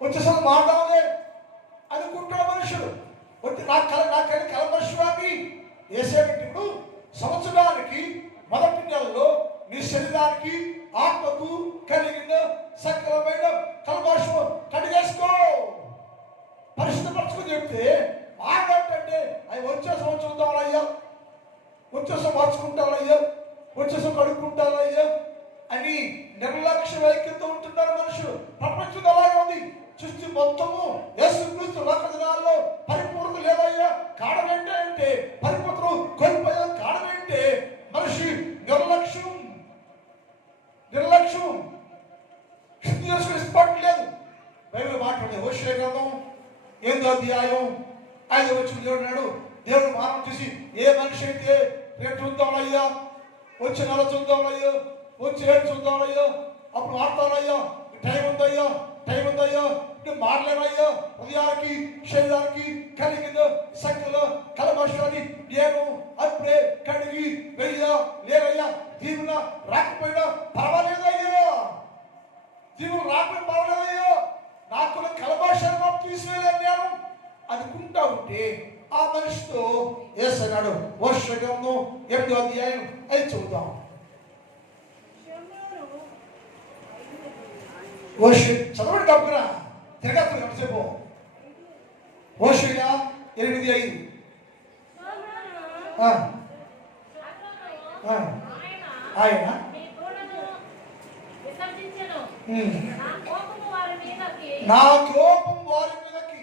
వచ్చేసం మాట్లాడాలి అనుకుంటాడు మనుషుడు. వచ్చి నాకని కల్మషాన్ని వేసేటట్టు ఇప్పుడు సంవత్సరానికి మొదటి నెలలో నీ శరీరానికి ఆత్మకు కలిగిన సకలమైన కల్మషం కడిగేసుకో, పరిశుద్ధపరచుకుని చెప్తే ఆడంటే అవి వచ్చే సంవత్సరం చూద్దామయ్యా, వచ్చేసం మార్చుకుంటామయ్యా, వచ్చేసం కడుక్కుంటామయ్యా అని నిర్లక్ష్య వైఖరితో ఉంటున్నారు మనుషులు. ప్రపంచం అలాగే ఉంది. సృష్టి మొత్తము యేసుక్రీస్తు లోక దినాల్లో పరిపూర్ణత లేదయ్యా. కారణమేంటి అంటే పరిపూర్ణతను కోల్పోయా. కారణమేంటే మనిషి నిర్లక్ష్యం శుద్ధి చేసుకుని ఇష్టపడలేదు. బైబిల్ మాట్లాడే హోషేయ గ్రంథం 8వ అధ్యాయం 5వ వచనం దేవుడు దేవుడు మానవం చూసి, ఏ మనిషి అయితే రేపు చూద్దామయ్యా, వచ్చే నెల చూద్దామయ్యా, వచ్చే రేపు చూద్దామయ్యా, అప్పుడు మాట్లాడయ్యా, టైం ఉందయ్యా, నువ్వు మారలేనయ్యా, హృదయానికి శరీరానికి కలిగిన సకల కల్మషాన్ని నేను అప్పుడే కడిగి వెయ్యా లేదయ్యా. దీవున రాకపోయినా పర్వాలేదయ్యా, దీవులు రాకపోయినా పర్వాలేదయ్యా, నాకు కల్మషాన్ని మాకు తీసివేయాలని నేను అనుకుంటా ఉంటే ఆ మనిషితో యేసు అన్నాడు. హోషేయ గ్రంథం 8వ అధ్యాయం 5 చూద్దాం. చదవండి తప్పురా, తిరగదు ఎంతసేపు. హోషేయ 8:5. ఆయన నా కోపం వారి మీదకి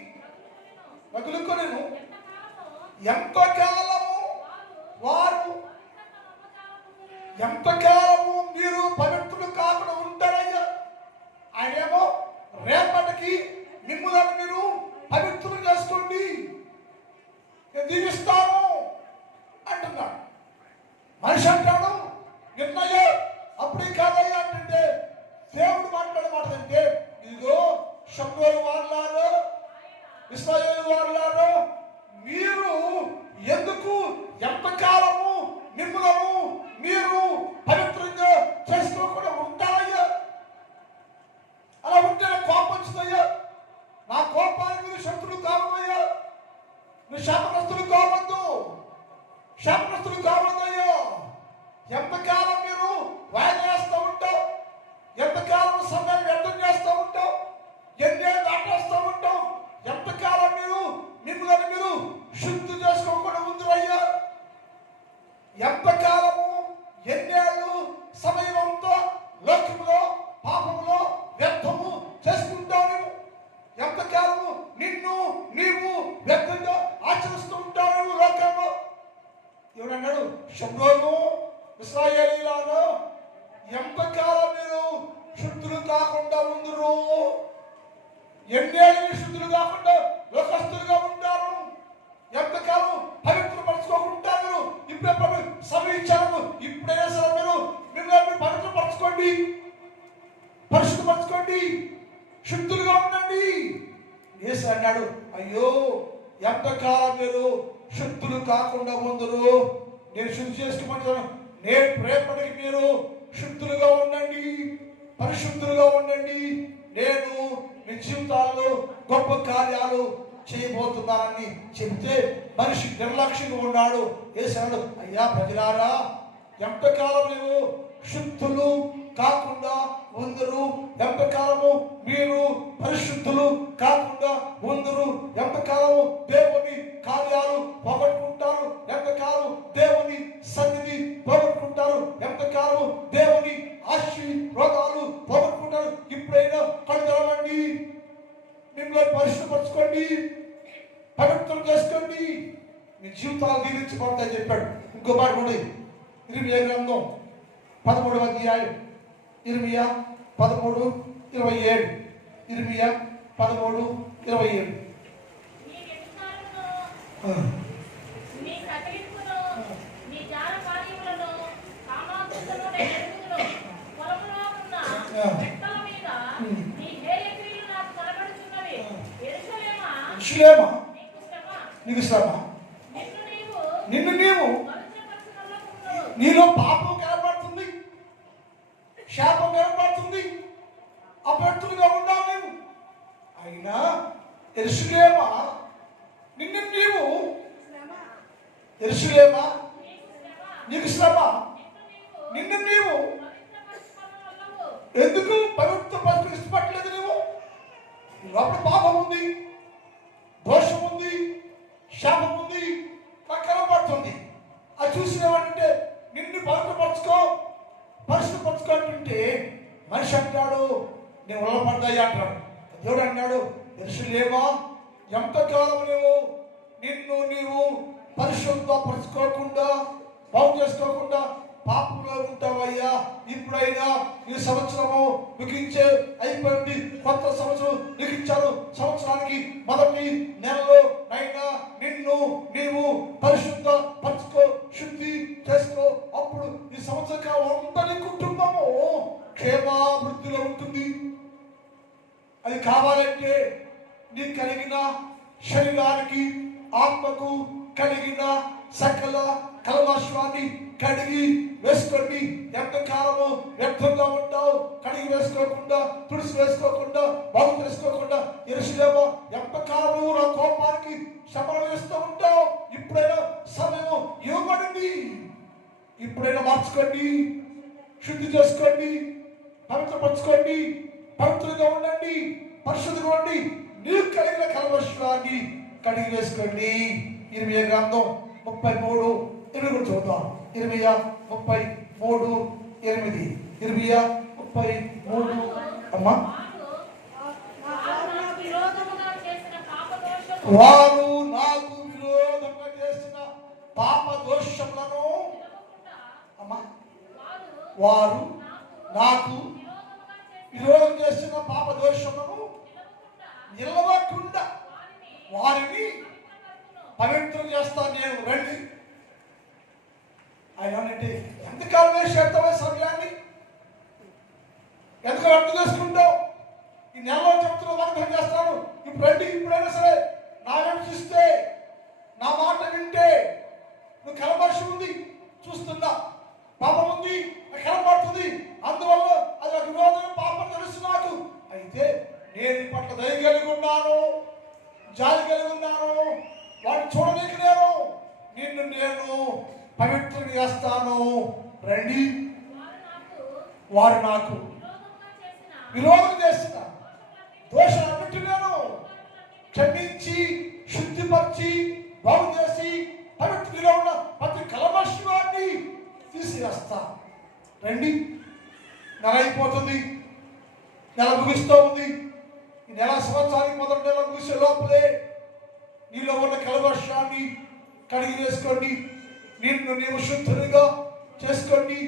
రగులుకొనెను, ఎంతకాలము మీరు పవిత్రులు కాకుండా ఉంటారయ్యా. ఆయనేమో రేపటికి మిమ్మల్ని మీరు పవిత్రులు చేసుకోండి, నేను దీవిస్తాను అంటున్నాడు. మనిషి అంటాడు నిన్నయ్యా అప్పుడే కాదయ్యా అంటే దేవుడు మాట్లాడే మాట అంటే, ఇదిగో షమ్రోను వారలారో, ఇశ్రాయేలు వారలారో, మీరు ఎందుకు ఎంతకాలము మిమ్మలను మీరు పవిత్రంగా చేసుకోకుండా ఉంటారయ్యా? అలా ఉంటే నాకు కోపం వచ్చిందయ్యా, నా కోపానికి మీరు శత్రులు కావద్దయ్యా, మీరు శాపగ్రస్తులు కావద్దయ్యా. ఎంతకాలం మీరు వాయిదా చేస్తూ ఉంటావు, ఎంతకాలం సమయాన్ని వ్యర్థం చేస్తూ ఉంటావు, ఎన్నేళ్ళు దాటేస్తూ ఉంటావు, ఎంతకాలం మీరు మిమ్మల్ని మీరు శుద్ధి చేసుకోకుండా ఉందిరయ్యా. షమ్రోను ఇశ్రాయేలీయులారా, ఎంతకాలం మీరు శుద్ధులు కాకుండా ఉందురు? ఎన్నేళ్ళు శుద్ధులు కాకుండా లోకస్తులుగా ఉంటారు? ఎంతకాలం పవిత్రపరచుకోకుంటారు? ఇప్పుడే సమీక్షలు ఇప్పుడే సరే మీరు మిమ్మల్ని పవిత్రపరచుకోండి, పరిశుద్ధపరచుకోండి, శుద్ధులుగా ఉండండి. యేసు అన్నాడు, అయ్యో ఎంతకాలం మీరు శుద్ధులు కాకుండా ఉందరు? నేను శుద్ధి చేసుకోమంటాను. నేను రేపటికి మీరు శుద్ధులుగా ఉండండి, పరిశుద్ధులుగా ఉండండి. నేను మీ జీవితాల్లో గొప్ప కార్యాలు చేయబోతున్నానని చెప్తే మనిషి నిర్లక్ష్యంగా ఉన్నాడు. యేసు, అయ్యా ప్రజలారా, ఎంతకాలం మీరు శుద్ధులు కాకుండా ఉందరు? ఎంతకాలము మీరు పరిశుద్ధులు కాకుండా ఉందరు? ఎంతకాలము దేవుని కార్యాలు పోగొట్టుకుంటారు? ఎంతకాలం దేవుని సన్నిధి పోగొట్టుకుంటారు? ఎంతకాలం దేవుని ఆశీర్వాదాలు పోగొట్టుకుంటారు? ఇప్పుడైనా కడుగలమండి, మిమ్మల్ని పరిశుద్ధపరచుకోండి, పవిత్రం చేసుకోండి, మీ జీవితాలు దీవించబడతాయని చెప్పాడు. ఇంకో మాట కూడా ఇర్మియా గ్రంథం 13వ అధ్యాయం, ఇర్మియా 13:27. ఇర్మియా 13:27. నీకు శ్రమ, నిన్ను నీవు నీలో పాపం కనబడుతుంది, శాపం కనబడుతుంది, అపవిత్రులుగా ఉన్నావు నీవు. అయినా యెరూషలేమా, నిన్ను నీవు, యెరూషలేమా నీకు శ్రమ, నిన్ను నీవు ఎందుకు పవిత్రపరచుకుని ఇష్టపడలేదు? నువ్వు లోపల పాపం ఉంది, దోషం ఉంది, శాపం ఉంది, నాకు కనబడుతుంది. అది చూసినామంటే నిన్ను పవిత్రపరచుకో, పరిశుద్ధపరచుకో అంటుంటే మనిషి అంటాడు, నేను వల్లపడ్డాయి అంటాడు. దేవుడు అన్నాడు, యెరూషలేమా, ఎంతకాలం నిన్ను నీవు పరిశుద్ధపరచుకోకుండా, బాగు చేసుకోకుండా పాపంలో ఉంటావయ్యా. ఇప్పుడైనా ఈ సంవత్సరము ముగించే అయిపోయింది, కొత్త సంవత్సరం ముగించారు. సంవత్సరానికి మొదటి నెలలో అయినా నిన్ను నీవు పరిశుద్ధ పరచుకో, శుద్ధి చేసుకో. అప్పుడు ఈ సంవత్సర కాలం అంతా నీ కుటుంబము క్షేమాభివృద్ధిలో ఉంటుంది. అది కావాలంటే నీకు కలిగిన శరీరానికి, ఆత్మకు కలిగిన సకల కల్మషాన్ని కడిగి వేసుకోండి. ఎంతకాలము వ్యర్థంగా ఉంటావు, కడిగి వేసుకోకుండా, తుడిసి వేసుకోకుండా, బాగు చేసుకోకుండా, యెరూషలేమా ఎంతకాలము నా కోపానికి శ్రమలు వేస్తూ ఉంటావు. ఇప్పుడైనా సమయం ఇవ్వబడింది, ఇప్పుడైనా మార్చుకోండి, శుద్ధి చేసుకోండి, పవిత్రపరచుకోండి, పవిత్రంగా ఉండండి, పరిశుద్ధంగా ఉండండి. నీకు కలిగిన కల్మషాన్ని కడిగి వేసుకోండి. ఇర్మియా గ్రంథం 33:8 చూద్దాం. ఇర్మియా 33:8. ఇర్మియా 33. అమ్మా, వారు నాకు విరోధంగా చేసిన పాప దోషములను, అమ్మా, వారు నాకు విరోధం చేసిన పాప దోషములను నిలవకుండా వారిని పవిత్రం చేస్తాను నేను. రండి. ఆయన అంటే ఎంతకాలం వేసేస్తావే సమయాన్ని, ఎందుకు అర్థం చేసుకుంటావు? ఈ నెలలో చెప్తున్నా అర్థం చేస్తాను. ఇప్పుడు రండి, ఇప్పుడైనా సరే నా వైపు చూస్తే, నా మాట వింటే, నువ్వు కలపర్షం ఉంది, చూస్తున్నా పాపం ఉంది, కనబడుతుంది, అందువల్ల అది ఒక విరోధం, పాపం తెలుసు నాకు. అయితే నేను ఈ పట్ల దయ కలిగి ఉన్నాను, జాలి కలిగి ఉన్నాను, వాడిని చూడలేక నిన్ను నేను పవిత్రం చేస్తాను. రండి. వారు నాకు విరోధం చేసిన దోషాలన్నిటి నేను క్షమించి, శుద్ధిపరిచి, బాగు చేసి, పవిత్రంగా ఉన్న ప్రతి కల్మషాన్ని తీసివేస్తా. రండి. నెల అయిపోతుంది, నెల ముగిస్తూ ఉంది. ఈ నెల సంవత్సరానికి మొదటి నెల ముగిసే లోపలే నీలో ఉన్న కల్మషాన్ని కడిగి వేసుకోండి, నిన్ను నీవు శుద్ధులుగా చేసుకోండి,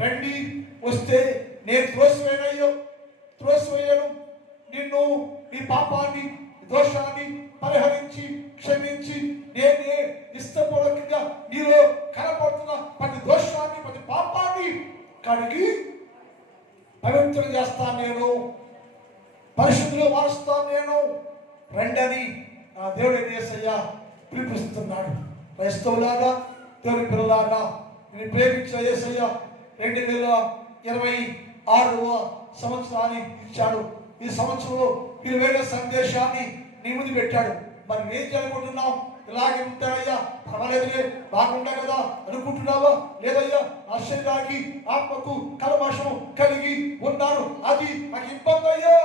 రండి, వస్తే నేను త్రోసివేయను. నిన్ను నీ పాపాన్ని దోషాన్ని పరిహరించి క్షమించి నేనే ఇష్టపూర్వకంగా నీలో కనపడుతున్న ప్రతి దోషాన్ని ప్రతి పాపాన్ని కడిగి పవిత్రం చేస్తాను, నేను పరిశుద్ధులు మారుస్తాను, నేను రండని నా దేవుడు యేసయ్య పిలిపిస్తున్నాడు. క్రైస్తవులాగా దేవుని పిల్లలాగా నేను ప్రేమించిన యేసయ్య 2026వ సంవత్సరాన్ని ఇచ్చాడు. ఈ సంవత్సరంలో 20,000 సందేశాన్ని నీ ముందు పెట్టాడు. మరి ఏం చేయాలనుకుంటున్నావు? ఇలాగే ఉంటాడయ్యా, పర్వాలేదులే, బాగుండా కదా అనుకుంటున్నావా? లేదయ్యా, నా శరీరానికి ఆత్మకు కల్మషం కలిగి ఉన్నాను, అది నాకు ఇబ్బంది అయ్యా,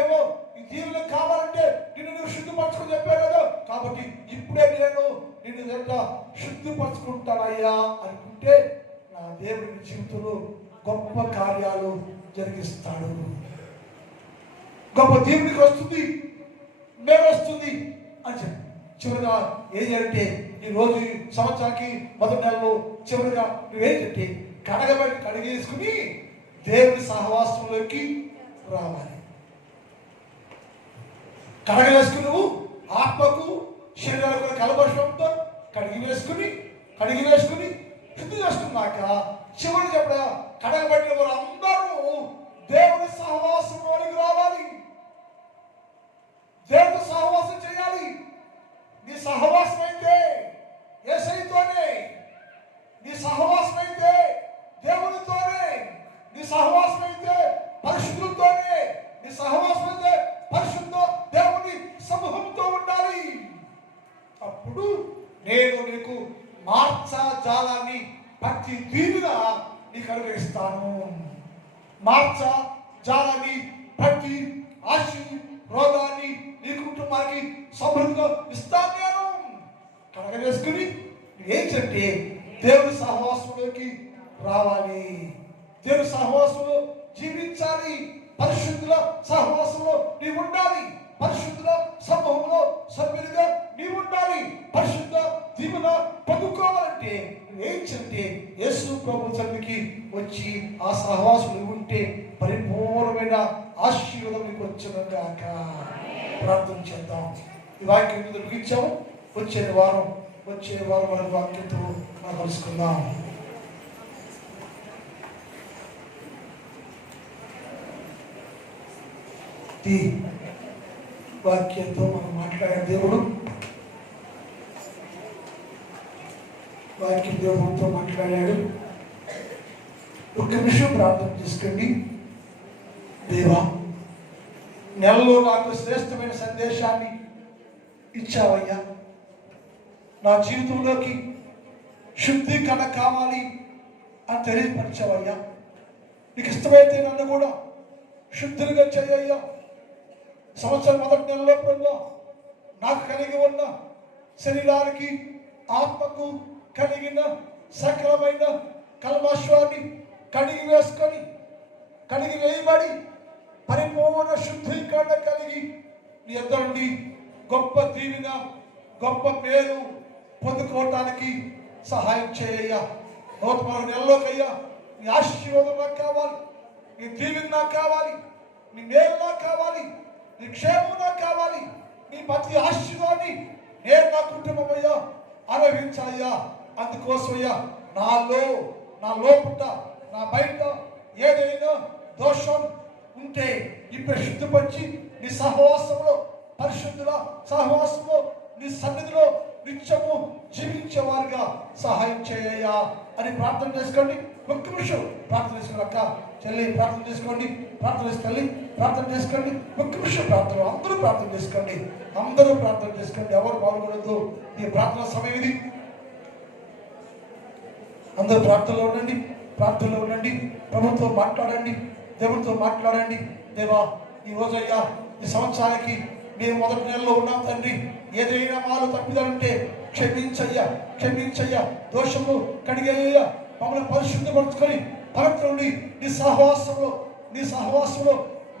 ఏమో ఈ జీవనం కావాలంటే నిన్ను నువ్వు శుద్ధిపరచుకుని చెప్పావు కదా, కాబట్టి ఇప్పుడే నేను నిన్ను శుద్ధిపరచుకుంటానయ్యా అనుకుంటే నా దేవుడి జీవితంలో గొప్ప కార్యాలు జరిగిస్తాడు. గొప్ప దేవుడికి వస్తుంది, మేలు వస్తుంది అని చెప్పి చివరిగా ఏం చేయాలంటే ఈరోజు సంవత్సరానికి మొదటి నెలలో చివరిగా నువ్వేంటంటే కడిగేసుకుని దేవుడి సహవాసంలోకి రావాలి. కడగలేసుకుని నువ్వు ఆత్మకు శరీరాలకు కలబోషంతో కడిగి వేసుకుని శుద్ధి చేసుకున్నాక చివరి చెప్పడా కడగబడిన వారు అందరూ దేవుడి సహవాసంలోనికి రావాలి. దేవుడి సహవాసం చేయాలి. నీ సహవాసం అయితే యేసయ్యతోనే, నీ సహవాసం అయితే దేవునితోనే, నీ సహవాసం అయితే పరిశుద్ధులతోనే, నీ సహవాసం అయితే పరిశుద్ధ దేవుని సమూహంతో ఉండాలి. అప్పుడు నేను నీకు మార్చజాలాన్ని ప్రతి దీవిగా నీకు అనుగ్రహిస్తాను. మార్చజాలాన్ని ప్రతి ఆశీర్వాదాన్ని నీ కుటుంబానికి సమృద్ధిగా ఇస్తాను. నేను కడగవేసుకుని ఏంటంటే దేవుని సహవాసంలోకి రావాలి, దేవుని సహవాసంలో జీవించాలి, పరిశుద్ధుల సహవాసంలో నీవు ఉండాలి, పరిశుద్ధుల సమూహంలో సభ్యులుగా నీవు ఉండాలి. పరిశుద్ధ దీవెన పొందుకోవాలంటే ఏంటంటే యేసు ప్రభు సన్నిధికి వచ్చి ఆ సహవాసులు ఉంటే పరిపూర్ణమైన ఆశీర్వాదం నీకు వచ్చును గాక. ప్రార్థన చేద్దాం. ఈ వాక్యం ముగించాము. వచ్చే వారం మన వాక్యంతో మనం కలుసుకుందాం. ఈ వాక్యంతో మనం మాట్లాడే దేవుడు వాక్యం దేవుడితో మాట్లాడాడు. ఒక నిమిషం ప్రార్థన చేసుకోండి. దేవా, నెలలో నాకు శ్రేష్టమైన సందేశాన్ని ఇచ్చావయ్యా. నా జీవితంలోకి శుద్ధీకరణ కావాలి అని తెలియపరిచావయ్యా. నీకు ఇష్టమైతే నన్ను కూడా శుద్ధులుగా చేయయ్యా. సంవత్సరం మొదటి నెలలో ప్రభు నాకు కలిగి ఉన్న శరీరానికి ఆత్మకు కలిగిన సకలమైన కల్మషాన్ని కడిగి వేయబడి పరిపూర్ణ శుద్ధీకరణ కలిగి నీ యొద్ద నుండి గొప్ప దీవెన గొప్ప మేలు పొందుకోవటానికి సహాయం చేయయ్యా. నూతన నెలలోకయ్యా నీ ఆశీర్వాదం నాకు కావాలి, నీ దీవెన నాకు కావాలి, నీ మేలు నాకు కావాలి, నీ క్షేమం నాకు కావాలి. నీ ప్రతి ఆశీర్వాదాన్ని నేను నా కుటుంబం అయ్యా అనుభవించాలయ్యా. అందుకోసమయ్యా నా లోపట నా బయట ఏదైనా దోషం ఉంటే ఇప్పుడు శుద్ధిపరిచి నీ సహవాసంలో పరిశుద్ధుల సహవాసంలో నీ సన్నిధిలో నిత్యము జీవించేవారుగా సహాయం చేయయ్యా అని ప్రార్థన చేసుకోండి. ఒక్క నిమిషం ప్రార్థన చేసుకోండి. అక్క చెల్లి ప్రార్థన చేసుకోండి, ప్రార్థన చేసుకెళ్ళి ప్రార్థన చేసుకోండి. ఒక్క నిమిషం ప్రార్థన, అందరూ ప్రార్థన చేసుకోండి, ఎవరు పాల్గొనద్దు. ఈ ప్రార్థన సమయం ఇది. అందరూ ప్రార్థనలో ఉండండి. ప్రభుత్వం మాట్లాడండి, దేవుడితో మాట్లాడండి. దేవా, ఈ రోజయ్యా ఈ సంవత్సరానికి మేము మొదటి నెలలో ఉన్నాం తండ్రి. ఏదైనా మాలో తప్పిదాలుంటే క్షమించయ్యా. దోషము కడిగేయ్యా. మమ్మల్ని పరిశుద్ధపరచుకొని పవిత్రుడి నీ సహవాసంలో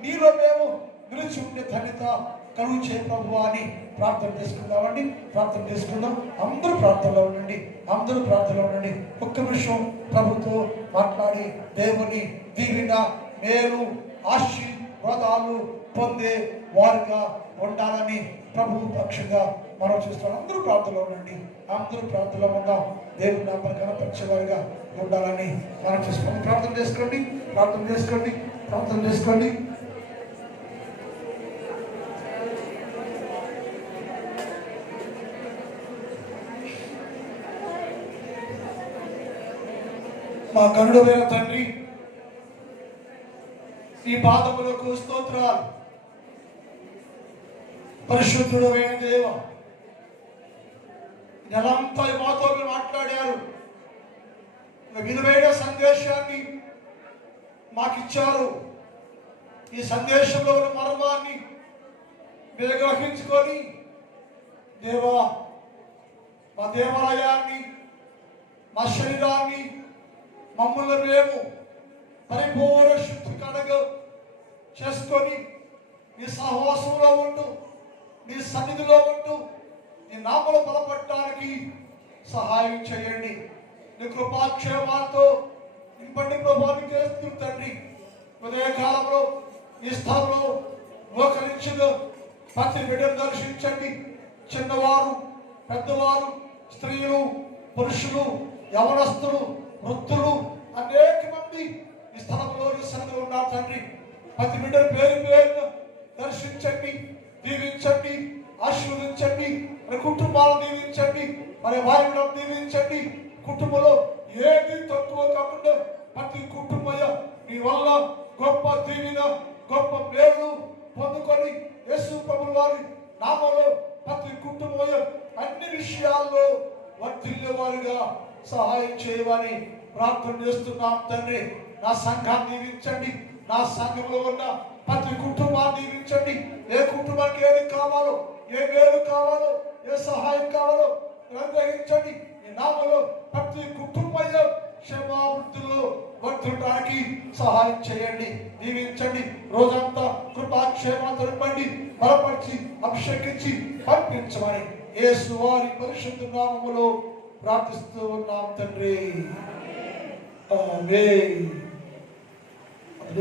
నీలో మేము నిలిచి ఉండే ధన్యత కలుగు చేయ ప్రభువా అని ప్రార్థన చేసుకుందామండి. ప్రార్థన చేసుకుందాం. అందరూ ప్రార్థనలో ఉండండి. అందరూ ప్రార్థనలో ఉండండి. ఒక్క నిమిషం ప్రభుతో మాట్లాడి దేవుని దీవెన మేలు ఆశీర్వాదాలు పొందే వారుగా ఉండాలని ప్రభు పక్షంగా మనం చూస్తాం. అందరూ ప్రార్థనలో ఉండండి. అందరూ ప్రార్థనలో ఉందాం. దేవుని నామాన్ని కనపరిచేవారుగా ఉండాలని మనం చూసుకోండి. ప్రార్థన చేసుకోండి. ప్రార్థన చేసుకోండి. ప్రార్థన చేసుకోండి. మా కరుణమైన తండ్రి, ఈ పాదములకు స్తోత్రాలు. పరిశుద్ధుడైన దేవ, నెలంతా మాతో మీరు మాట్లాడారు. విలువైన సందేశాన్ని మాకిచ్చారు. ఈ సందేశంలో ఉన్న మర్మాన్ని మీరు గ్రహించుకొని దేవా, మా దేవాలయాన్ని, మా శరీరాన్ని, మమ్మల్ని మేము పరిపూర్ణ శుద్ధి కడగ చేసుకొని నీ సహవాసంలో ఉంటూ, నీ సన్నిధిలో ఉంటూ, నీ నామలు బలపడటానికి సహాయం చేయండి. నీ కృపాక్షేమాలతో నింపండి ప్రభావాన్ని చేస్తూ తండ్రి. ఉదయకాలంలో ఈ స్థలంలో మోకరించిన ప్రతి బిడ్డను దర్శించండి. చిన్నవారు, పెద్దవారు, స్త్రీలు, పురుషులు, యవనస్తులు, వృద్ధులు అనేక మంది ఈ స్థలంలో సన్నిధిలో ఉన్నారు తండ్రి. ప్రతి బిడ్డను పేరు పేరును దర్శించండి, దీవించండి, ఆశీర్వదించండి. మరి కుటుంబాలను దీవించండి, మరి వారిని దీవించండి. కుటుంబంలో ఏది తక్కువ కాకుండా ప్రతి కుటుంబయ నీ వల్ల గొప్ప దీవెన, గొప్ప మేలు పొందుకొని యేసు ప్రభువు వారి నామములో ప్రతి కుటుంబం అన్ని విషయాల్లో వర్ధిల్లే వారిగా సహాయం చేయమని ప్రార్థన చేస్తున్నాం తండ్రి. నా సంఘాన్ని దీవించండి. నా సంఘంలో ఉన్న ప్రతి కుటుంబాన్ని దీవించండి. ఏ కుటుంబానికి ఏది కావాలో, ఏ మేలు కావాలో, ఏ సహాయం కావాలో గ్రహించండి. ఈ నామలో ప్రతి కుటుంబం క్షేమాభివృద్ధిలో వర్ధడానికి సహాయం చేయండి, దీవించండి. రోజంతా కృపాక్షేమాలు నింపండి, బలపరిచి అభిషేకించి పంపించమని యేసు వారి పరిశుద్ధ నామములో ప్రార్థిస్తూ ఉన్నాం తండ్రి. ఆమేన్.